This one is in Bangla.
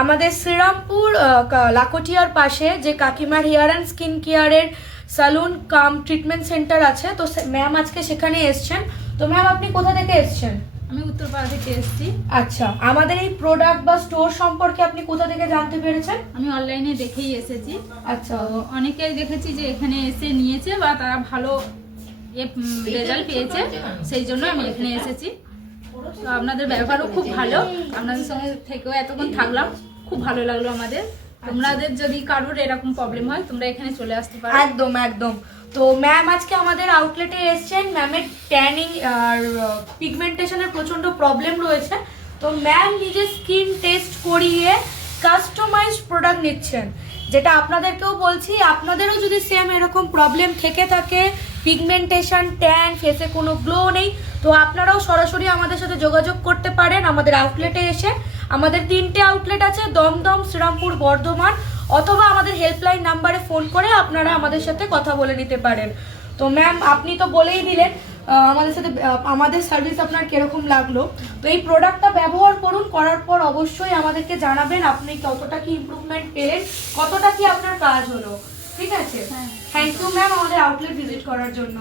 আমাদের শ্রীরামপুর লাকোটিয়ার পাশে যে কাকিমার হেয়ার অ্যান্ড স্কিন কেয়ারের সালুন কাম ট্রিটমেন্ট সেন্টার আছে, তো ম্যাম আজকে সেখানে এসছেন। তো ম্যাম আপনি কোথা থেকে এসছেন? আমি উত্তরপাড়া থেকে এসেছি। আচ্ছা, আমাদের এই প্রোডাক্ট বা স্টোর সম্পর্কে আপনি কোথা থেকে জানতে পেরেছেন? আমি অনলাইনে দেখেই এসেছি। আচ্ছা, তো অনেকেই দেখেছি যে এখানে এসে নিয়েছে বা তারা ভালো রেজাল্ট পেয়েছে, সেই জন্য আমি এখানে এসেছি। তো আপনাদের ব্যবহারও খুব ভালো, আপনাদের সঙ্গে থেকেও এতক্ষণ থাকলাম, খুব ভালো লাগলো আমাদের। তোমাদের যদি কারোর এরকম প্রবলেম হয় তোমরা এখানে চলে আসতে পারো। একদম একদম। তো ম্যাম আজকে আমাদের আউটলেটে এসছেন। ম্যামের ট্যানিং আর পিগমেন্টেশনের প্রচন্ড প্রবলেম রয়েছে। তো ম্যাম নিজে স্কিন টেস্ট করিয়ে কাস্টমাইজড প্রোডাক্ট নিচ্ছেন, যেটা আপনাদেরকেও বলছি, আপনাদেরও যদি সেম এরকম প্রবলেম থেকে থাকে, পিগমেন্টেশন, ট্যান, ফেসে কোনো গ্লো নেই, তো আপনারাও সরাসরি আমাদের সাথে যোগাযোগ করতে পারেন আমাদের আউটলেটে এসে। আমাদের 3টে আউটলেট আছে, দমদম, শ্রীরামপুর, বর্ধমান, অথবা আমাদের হেল্পলাইন নাম্বারে ফোন করে আপনারা আমাদের সাথে কথা বলে নিতে পারেন। তো ম্যাম আপনি তো বলেই দিলেন আমাদের সাথে আমাদের সার্ভিস আপনার কিরকম লাগলো। তো এই প্রোডাক্টটা ব্যবহার করুন, করার পর অবশ্যই আমাদেরকে জানাবেন আপনি কতটা কি ইমপ্রুভমেন্ট পেলেন, কতটা কি আপনার কাজ হলো। ঠিক আছে? থ্যাংক ইউ ম্যাম আমাদের আউটলেট ভিজিট করার জন্য।